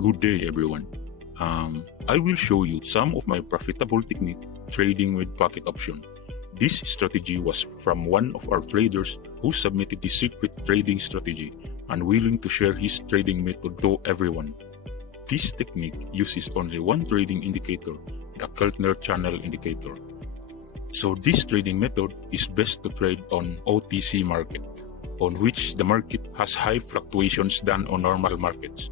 Good day everyone. I will show you some of my profitable technique trading with pocket option. This strategy was from one of our traders who submitted the secret trading strategy and willing to share his trading method to everyone. This technique uses only one trading indicator, the Keltner Channel indicator. So this trading method is best to trade on OTC market, on which the market has high fluctuations than on normal markets.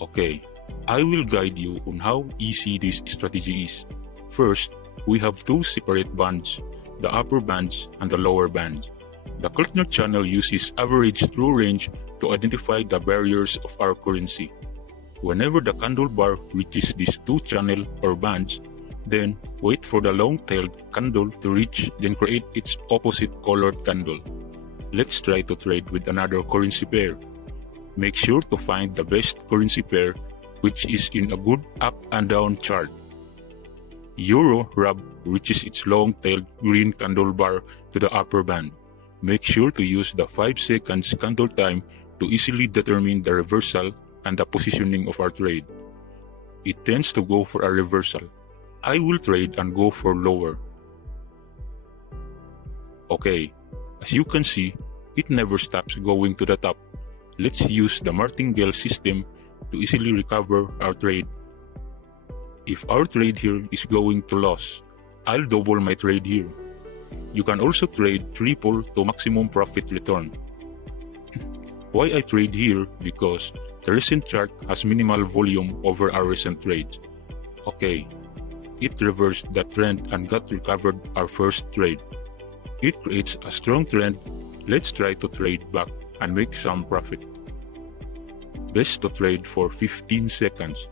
Okay, I will guide you on how easy this strategy is. First, we have two separate bands, the upper bands and the lower bands. The Keltner channel uses average true range to identify the barriers of our currency. Whenever the candle bar reaches these two channel or bands, then wait for the long-tailed candle to reach, then create its opposite colored candle. Let's try to trade with another currency pair. Make sure to find the best currency pair which is in a good up and down chart. Euro RAB reaches its long-tailed green candle bar to the upper band. Make sure to use the 5 seconds candle time to easily determine the reversal and the positioning of our trade. It tends to go for a reversal. I will trade and go for lower. Okay, as you can see, it never stops going to the top. Let's use the Martingale System to easily recover our trade. If our trade here is going to loss, I'll double my trade here. You can also trade triple to maximum profit return. Why I trade here? Because the recent chart has minimal volume over our recent trades. Okay, it reversed the trend and got recovered our first trade. It creates a strong trend. Let's try to trade back and make some profit. Best to trade for 15 seconds.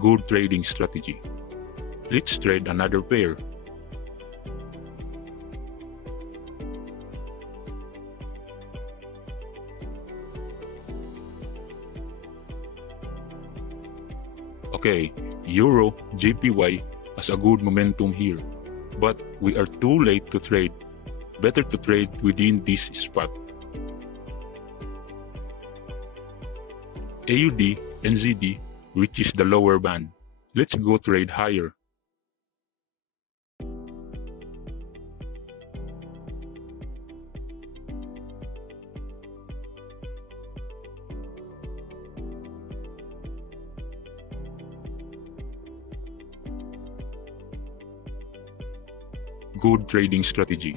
Good trading strategy. Let's trade another pair. Okay, Euro JPY has a good momentum here, but we are too late to trade. Better to trade within this spot. AUD NZD reaches the lower band. Let's go trade higher. Good trading strategy.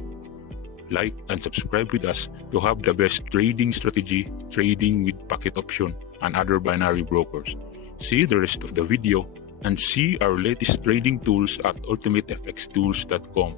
Like and subscribe with us to have the best trading strategy trading with pocket option and other binary brokers. See the rest of the video and see our latest trading tools at ultimatefxtools.com.